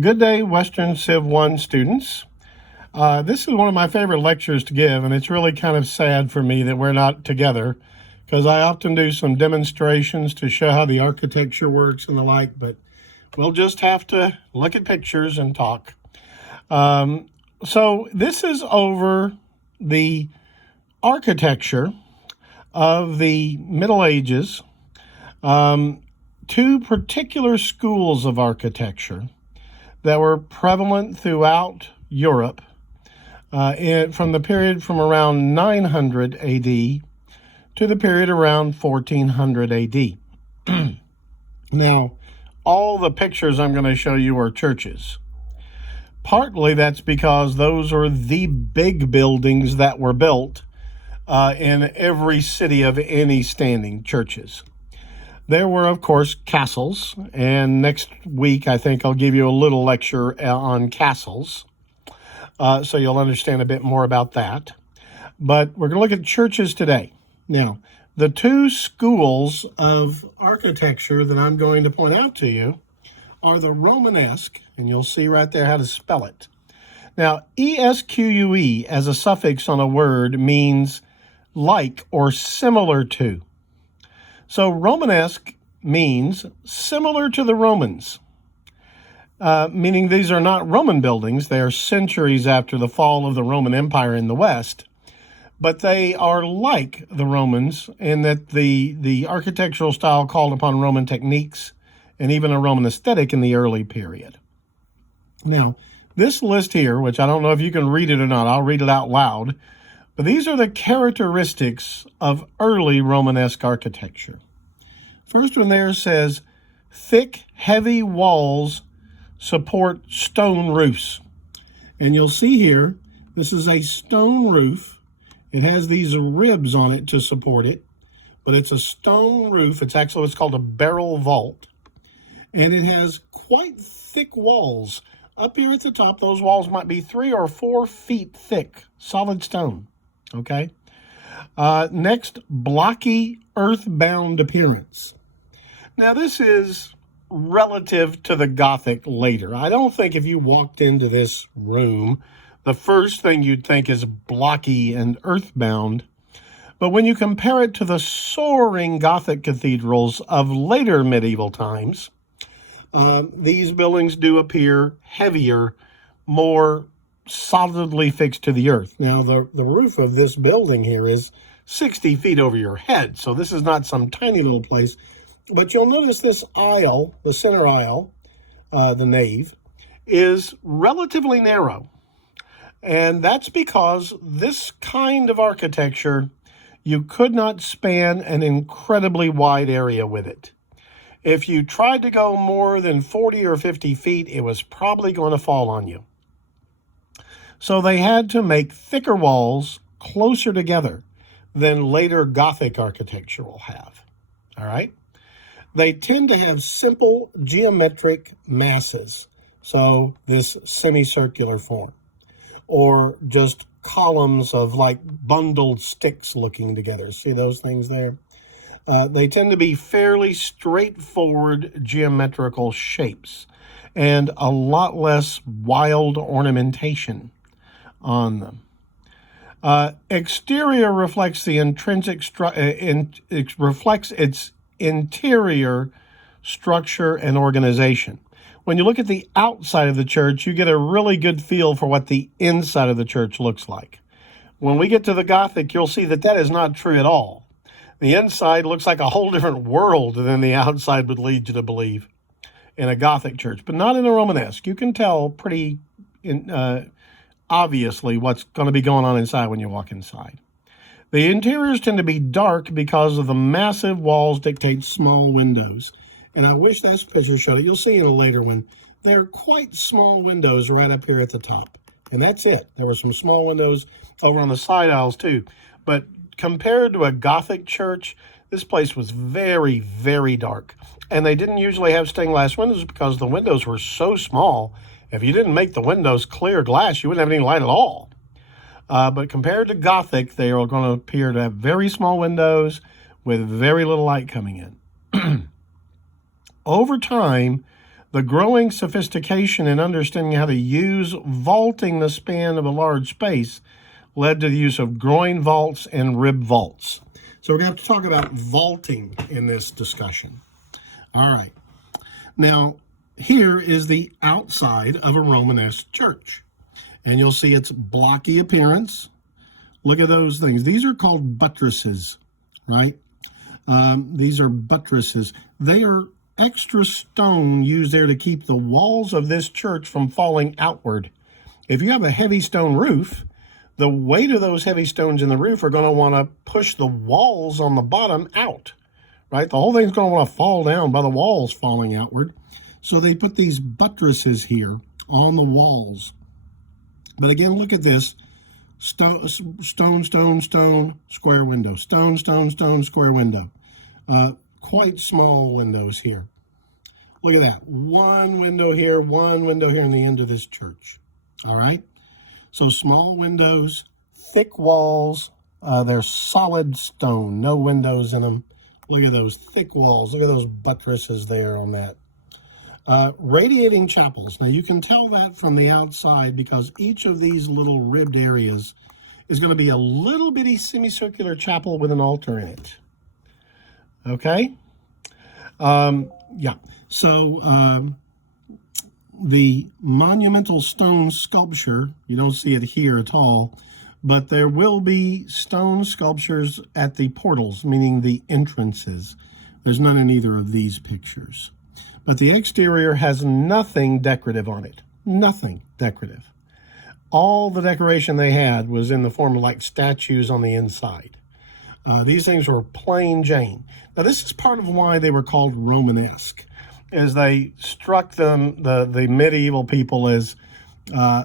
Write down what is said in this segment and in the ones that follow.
Good day, Western Civ 1 students. This is one of my favorite lectures to give, and it's really kind of sad for me that we're not together because I often do some demonstrations to show how the architecture works and the like, but we'll just have to look at pictures and talk. So this is over the architecture of the Middle Ages, two particular schools of architecture that were prevalent throughout Europe from the period from around 900 AD to the period around 1400 AD. Now, all the pictures I'm going to show you are churches. Partly that's because those are the big buildings that were built in every city of any standing, churches. There were, of course, castles, and next week I think I'll give you a little lecture on castles, so you'll understand a bit more about that. But we're going to look at churches today. Now, the two schools of architecture that I'm going to point out to you are the Romanesque, and you'll see right there how to spell it. Now, ESQUE as a suffix on a word means like or similar to. So Romanesque means similar to the Romans, meaning these are not Roman buildings. They are centuries after the fall of the Roman Empire in the West, but they are like the Romans in that the architectural style called upon Roman techniques and even a Roman aesthetic in the early period. Now, this list here, which I don't know if you can read it or not, I'll read it out loud, but these are the characteristics of early Romanesque architecture. First one there says, thick, heavy walls support stone roofs. And you'll see here, this is a stone roof. It has these ribs on it to support it, but it's a stone roof. It's actually what's called a barrel vault. And it has quite thick walls. Up here at the top, those walls might be 3 or 4 feet thick, solid stone. Okay. Next, blocky, earthbound appearance. Now, this is relative to the Gothic later. I don't think if you walked into this room, the first thing you'd think is blocky and earthbound. But when you compare it to the soaring Gothic cathedrals of later medieval times, these buildings do appear heavier, more solidly fixed to the earth. Now, the roof of this building here is 60 feet over your head, so this is not some tiny little place. But you'll notice this aisle, the center aisle, the nave, is relatively narrow. And that's because this kind of architecture, you could not span an incredibly wide area with it. If you tried to go more than 40 or 50 feet, it was probably going to fall on you. So they had to make thicker walls closer together than later Gothic architecture will have. All right? They tend to have simple geometric masses, so this semicircular form, or just columns of like bundled sticks looking together. See those things there? They tend to be fairly straightforward geometrical shapes and a lot less wild ornamentation on them. Exterior reflects the intrinsic reflects its interior structure and organization. When you look at the outside of the church, you get a really good feel for what the inside of the church looks like. When we get to the Gothic, you'll see that that is not true at all. The inside looks like a whole different world than the outside would lead you to believe in a Gothic church, but not in a Romanesque. You can tell pretty obviously what's going to be going on inside when you walk inside. The interiors tend to be dark because of the massive walls dictate small windows. And I wish this picture showed it. You'll see in a later one. They're quite small windows right up here at the top. And that's it. There were some small windows over on the side aisles too. But compared to a Gothic church, this place was very, very dark. And they didn't usually have stained glass windows because the windows were so small. If you didn't make the windows clear glass, you wouldn't have any light at all. But compared to Gothic, they are going to appear to have very small windows with very little light coming in. Over time, The growing sophistication in understanding how to use vaulting the span of a large space led to the use of groin vaults and rib vaults. So we're going to have to talk about vaulting in this discussion. All right. Now, here is the outside of a Romanesque church. And you'll see its blocky appearance. Look at those things. These are called buttresses, right? These are buttresses. They are extra stone used there to keep the walls of this church from falling outward. If you have a heavy stone roof, the weight of those heavy stones in the roof are going to want to push the walls on the bottom out, right? The whole thing's going to want to fall down by the walls falling outward. So they put these buttresses here on the walls. But again, look at this. Stone, stone, stone, square window. Stone, stone, stone, square window. Quite small windows here. Look at that. One window here in the end of this church. All right? So small windows, thick walls. They're solid stone, no windows in them. Look at those thick walls. Look at those buttresses there on that. Radiating chapels. Now you can tell that from the outside because each of these little ribbed areas is going to be a little bitty semicircular chapel with an altar in it. Okay? Yeah. So the monumental stone sculpture, you don't see it here at all, but there will be stone sculptures at the portals, meaning the entrances. There's none in either of these pictures. But the exterior has nothing decorative on it. Nothing decorative. All the decoration they had was in the form of like statues on the inside. These things were plain Jane. Now this is part of why they were called Romanesque, as they struck them, the medieval people, as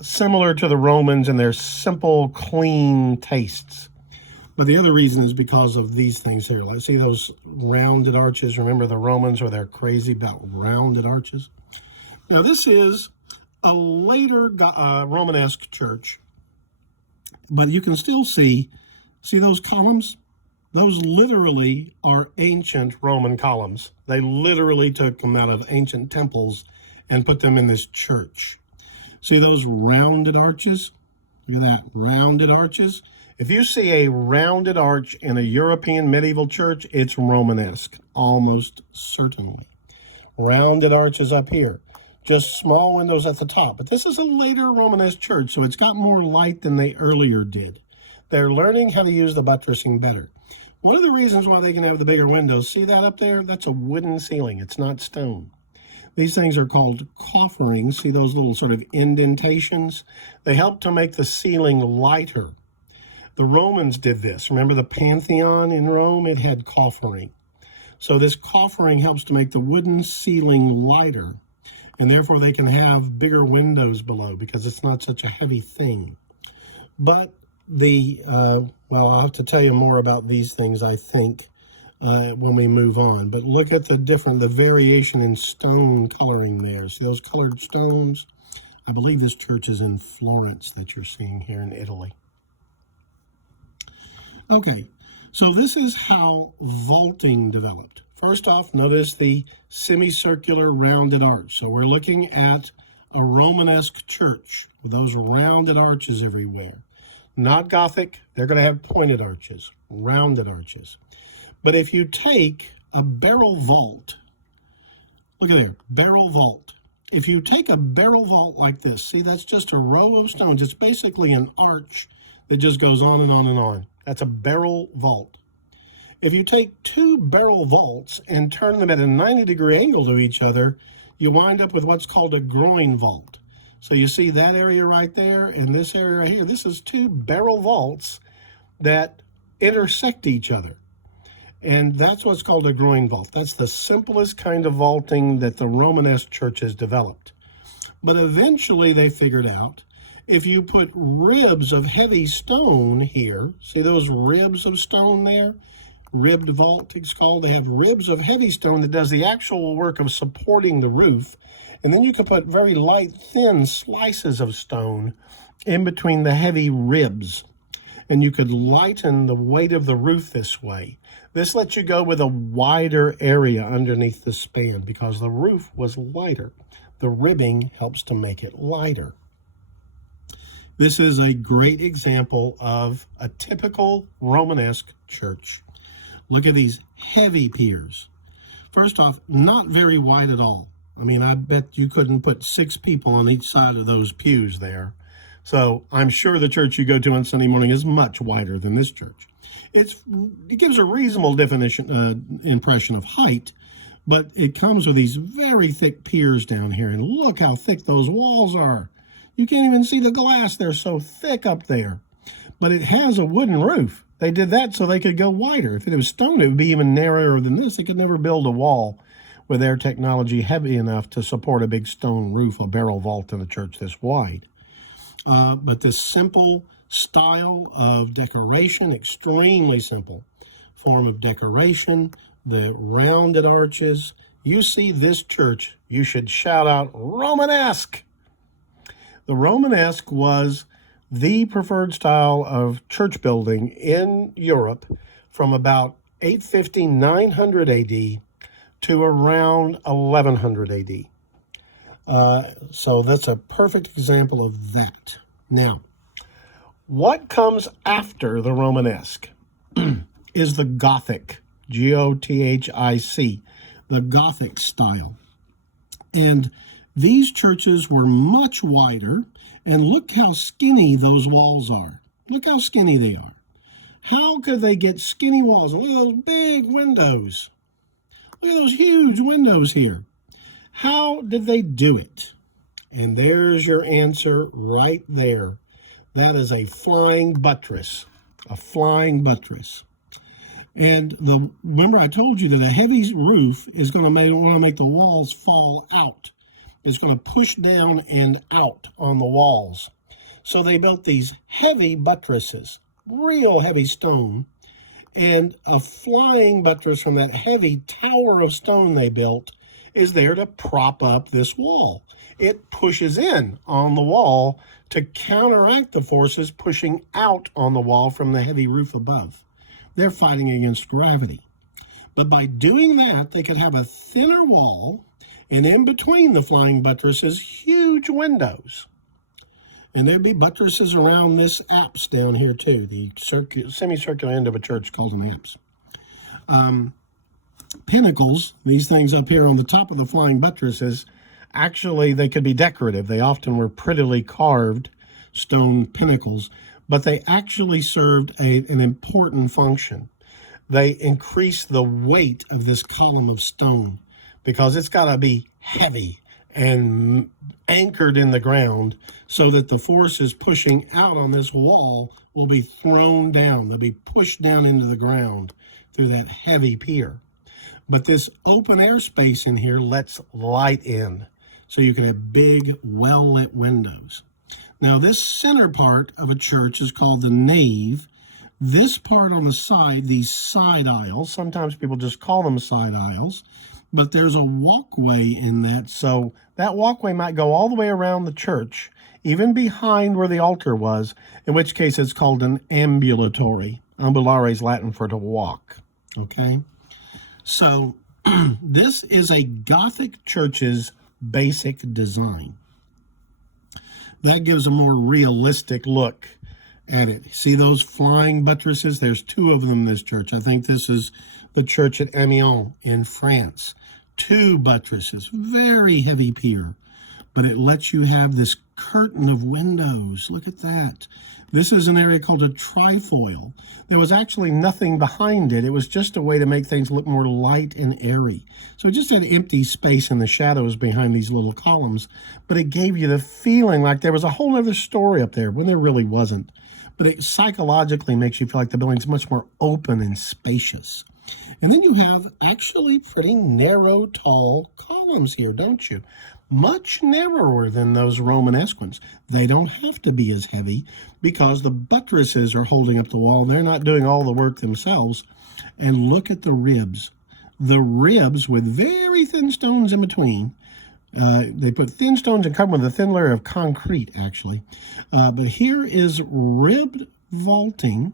similar to the Romans in their simple, clean tastes. But the other reason is because of these things here. Like, see those rounded arches? Remember the Romans were they're crazy about rounded arches? Now this is a later Romanesque church, but you can still see those columns? Those literally are ancient Roman columns. They literally took them out of ancient temples and put them in this church. See those rounded arches? Look at that, rounded arches. If you see a rounded arch in a European medieval church, it's Romanesque, almost certainly. Rounded arches up here, just small windows at the top. But this is a later Romanesque church, so it's got more light than they earlier did. They're learning how to use the buttressing better. One of the reasons why they can have the bigger windows, see that up there? That's a wooden ceiling. It's not stone. These things are called cofferings. See those little sort of indentations? They help to make the ceiling lighter. The Romans did this. Remember the Pantheon in Rome? It had coffering. So this coffering helps to make the wooden ceiling lighter, and therefore they can have bigger windows below because it's not such a heavy thing. But well, I'll have to tell you more about these things, I think, when we move on. But look at the variation in stone coloring there. See those colored stones? I believe this church is in Florence that you're seeing here in Italy. Okay, so this is how vaulting developed. First off, notice the semicircular rounded arch. So we're looking at a Romanesque church with those rounded arches everywhere. Not Gothic, they're going to have pointed arches, rounded arches. But if you take a barrel vault, look at there, barrel vault. If you take a barrel vault like this, see that's just a row of stones. It's basically an arch that just goes on and on and on. That's a barrel vault. If you take two barrel vaults and turn them at a 90-degree angle to each other, you wind up with what's called a groin vault. So you see that area right there and this area right here. This is two barrel vaults that intersect each other. And that's what's called a groin vault. That's the simplest kind of vaulting that the Romanesque church has developed. But eventually they figured out if you put ribs of heavy stone here, see those ribs of stone there? Ribbed vault, it's called. They have ribs of heavy stone that does the actual work of supporting the roof. And then you can put very light, thin slices of stone in between the heavy ribs. And you could lighten the weight of the roof this way. This lets you go with a wider area underneath the span because the roof was lighter. The ribbing helps to make it lighter. This is a great example of a typical Romanesque church. Look at these heavy piers. First off, not very wide at all. I mean, I bet you couldn't put 6 people on each side of those pews there. So I'm sure the church you go to on Sunday morning is much wider than this church. It gives a reasonable impression of height, but it comes with these very thick piers down here. And look how thick those walls are. You can't even see the glass. They're so thick up there. But it has a wooden roof. They did that so they could go wider. If it was stone, it would be even narrower than this. They could never build a wall with their technology heavy enough to support a big stone roof, a barrel vault in a church this wide. But this simple style of decoration, extremely simple form of decoration, the rounded arches. You see this church, you should shout out Romanesque. The Romanesque was the preferred style of church building in Europe from about 850, 900 AD to around 1100 AD. So that's a perfect example of that. Now, what comes after the Romanesque is the Gothic, G-O-T-H-I-C, the Gothic style. And these churches were much wider, and look how skinny those walls are. Look how skinny they are. How could they get skinny walls? And look at those big windows. Look at those huge windows here. How did they do it? And there's your answer right there. That is a flying buttress, a flying buttress. And remember I told you that a heavy roof is going to make the walls fall out. It's going to push down and out on the walls. So they built these heavy buttresses, real heavy stone, and a flying buttress from that heavy tower of stone they built is there to prop up this wall. It pushes in on the wall to counteract the forces pushing out on the wall from the heavy roof above. They're fighting against gravity. But by doing that, they could have a thinner wall, and in between the flying buttresses, huge windows. And there'd be buttresses around this apse down here too, the semicircular end of a church called an apse. Pinnacles, these things up here on the top of the flying buttresses, actually they could be decorative. They often were prettily carved stone pinnacles, but they actually served an important function. They increased the weight of this column of stone because it's got to be heavy and anchored in the ground so that the forces pushing out on this wall will be thrown down. They'll be pushed down into the ground through that heavy pier. But this open air space in here lets light in, so you can have big, well-lit windows. Now, this center part of a church is called the nave. This part on the side, these side aisles, sometimes people just call them side aisles, but there's a walkway in that, so that walkway might go all the way around the church, even behind where the altar was, in which case it's called an ambulatory. Ambulare is Latin for to walk, okay? So this is a Gothic church's basic design. That gives a more realistic look at it. See those flying buttresses? There's 2 of them in this church. I think this is the church at Amiens in France. 2 buttresses, very heavy pier, but it lets you have this curtain of windows. Look at that. This is an area called a trifoil. There was actually nothing behind it. It was just a way to make things look more light and airy. So it just had empty space in the shadows behind these little columns, but it gave you the feeling like there was a whole other story up there when there really wasn't. But it psychologically makes you feel like the building's much more open and spacious. And then you have actually pretty narrow, tall columns here, don't you? Much narrower than those Romanesque ones. They don't have to be as heavy because the buttresses are holding up the wall. They're not doing all the work themselves. And look at the ribs. The ribs with very thin stones in between. They put thin stones and cover them with a thin layer of concrete, actually. But here is ribbed vaulting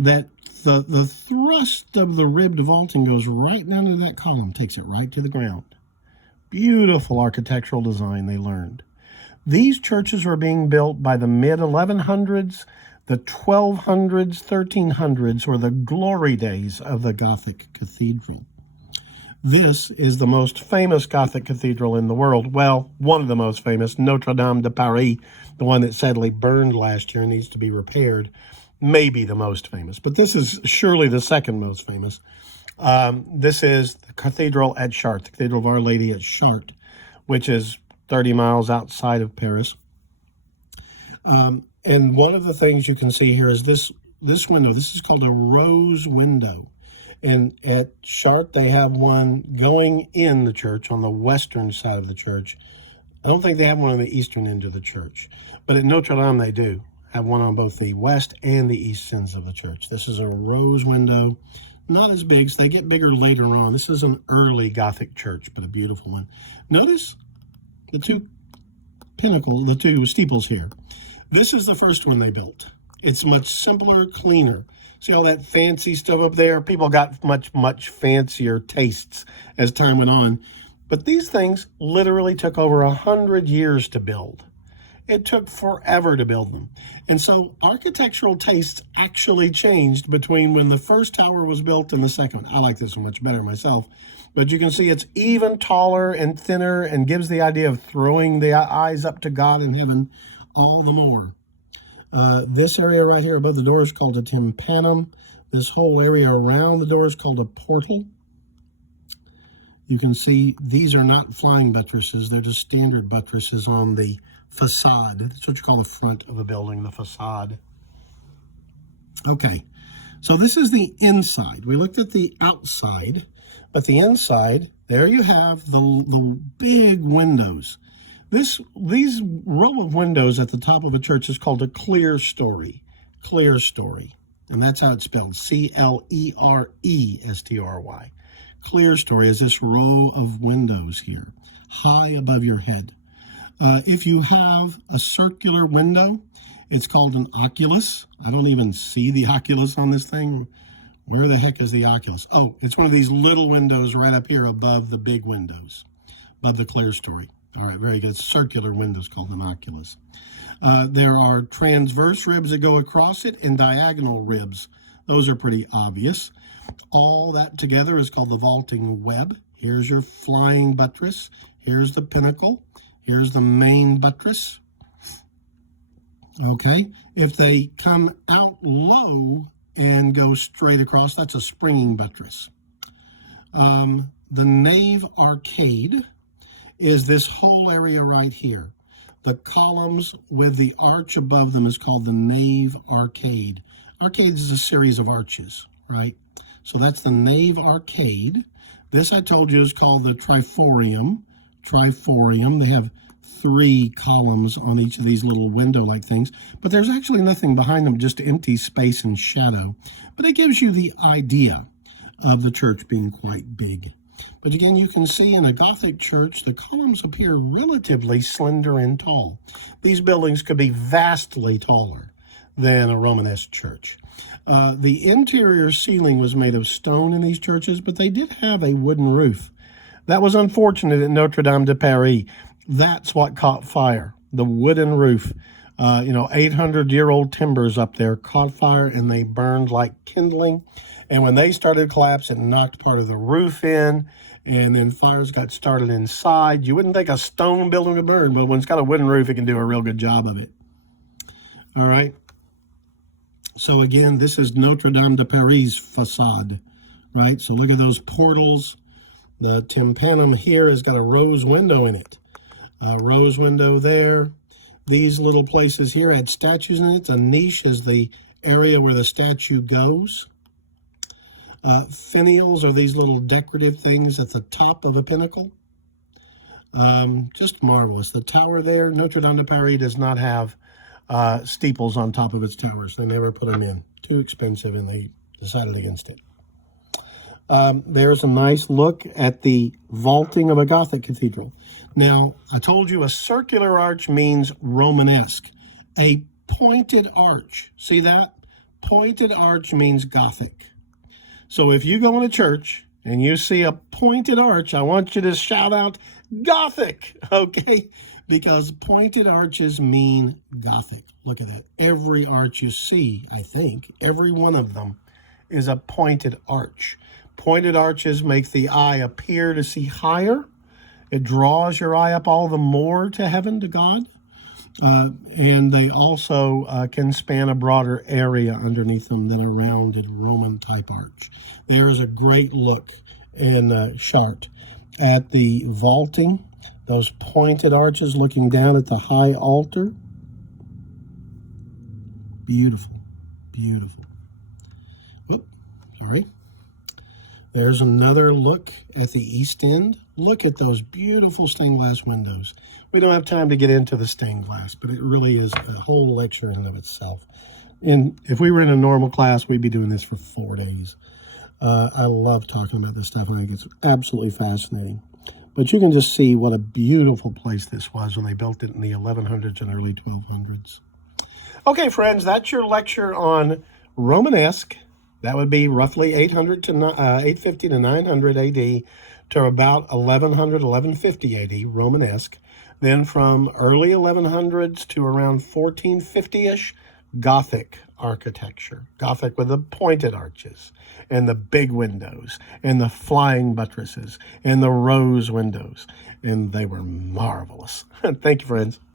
that the thrust of the ribbed vaulting goes right down into that column, takes it right to the ground. Beautiful architectural design they learned. These churches were being built by the mid-1100s, the 1200s, 1300s were the glory days of the Gothic Cathedral. This is the most famous Gothic cathedral in the world. Well, one of the most famous, Notre Dame de Paris, the one that sadly burned last year and needs to be repaired, may be the most famous. But this is surely the second most famous. This is the cathedral at Chartres, the Cathedral of Our Lady at Chartres, which is 30 miles outside of Paris. And one of the things you can see here is this window. This is called a rose window. And at Chartres, they have one going in the church on the western side of the church. I don't think they have one on the eastern end of the church. But at Notre Dame, they do have one on both the west and the east ends of the church. This is a rose window. Not as big, so they get bigger later on. This is an early Gothic church, but a beautiful one. Notice the two pinnacles, the two steeples here. This is the first one they built. It's much simpler, cleaner. See all that fancy stuff up there? People got much fancier tastes as time went on. But these things literally took over 100 years to build. It took forever to build them. And so architectural tastes actually changed between when the first tower was built and the second. I like this one much better myself. But you can see it's even taller and thinner and gives the idea of throwing the eyes up to God in heaven all the more. This area right here above the door is called a tympanum. This whole area around the door is called a portal. You can see these are not flying buttresses. They're just standard buttresses on the facade. That's what you call the front of a building, the facade. Okay, so this is the inside. We looked at the outside, but the inside, there you have the big windows. These row of windows at the top of a church is called a clerestory. Clerestory. And that's how it's spelled. C-L-E-R-E-S-T-R-Y. Clerestory is this row of windows here, high above your head. If you have a circular window, it's called an oculus. I don't even see the oculus on this thing. Where the heck is the oculus? Oh, it's one of these little windows right up here above the big windows, above the clerestory. All right, very good. Circular windows called an oculus. There are transverse ribs that go across it and diagonal ribs. Those are pretty obvious. All that together is called the vaulting web. Here's your flying buttress. Here's the pinnacle. Here's the main buttress. Okay, if they come out low and go straight across, that's a springing buttress. The nave arcade is this whole area right here. The columns with the arch above them is called the nave arcade. Arcade is a series of arches, right? So that's the nave arcade. This I told you is called the triforium. Triforium. They have 3 columns on each of these little window-like things, but there's actually nothing behind them, just empty space and shadow. But it gives you the idea of the church being quite big. But again, you can see in a Gothic church, the columns appear relatively slender and tall. These buildings could be vastly taller than a Romanesque church. The interior ceiling was made of stone in these churches, but they did have a wooden roof. That was unfortunate at Notre Dame de Paris. That's what caught fire, the wooden roof. 800-year-old timbers up there caught fire and they burned like kindling. And when they started collapsing, it knocked part of the roof in, and then fires got started inside. You wouldn't think a stone building would burn, but when it's got a wooden roof, it can do a real good job of it. All right. So again, this is Notre Dame de Paris facade, right? So look at those portals. The tympanum here has got a rose window in it. A rose window there. These little places here had statues in it. A niche is the area where the statue goes. Finials are these little decorative things at the top of a pinnacle. Just marvelous. The tower there, Notre Dame de Paris, does not have steeples on top of its towers. They never put them in. Too expensive, and they decided against it. There's a nice look at the vaulting of a Gothic cathedral. Now, I told you a circular arch means Romanesque. A pointed arch. See that? Pointed arch means Gothic. So if you go in a church and you see a pointed arch, I want you to shout out Gothic, okay? Because pointed arches mean Gothic. Look at that. Every arch you see, I think, every one of them is a pointed arch. Pointed arches make the eye appear to see higher. It draws your eye up all the more to heaven, to God. And they also can span a broader area underneath them than a rounded Roman-type arch. There is a great look in chart at the vaulting, those pointed arches looking down at the high altar. Beautiful, beautiful. Whoop, sorry. There's another look at the east end. Look at those beautiful stained glass windows. We don't have time to get into the stained glass, but it really is a whole lecture in and of itself. And if we were in a normal class, we'd be doing this for 4 days. I love talking about this stuff, and I think it's absolutely fascinating. But you can just see what a beautiful place this was when they built it in the 1100s and early 1200s. Okay, friends, that's your lecture on Romanesque. That would be roughly 850 to 900 AD to about 1100, 1150 AD, Romanesque. Then from early 1100s to around 1450-ish, Gothic architecture. Gothic with the pointed arches and the big windows and the flying buttresses and the rose windows. And they were marvelous. Thank you, friends.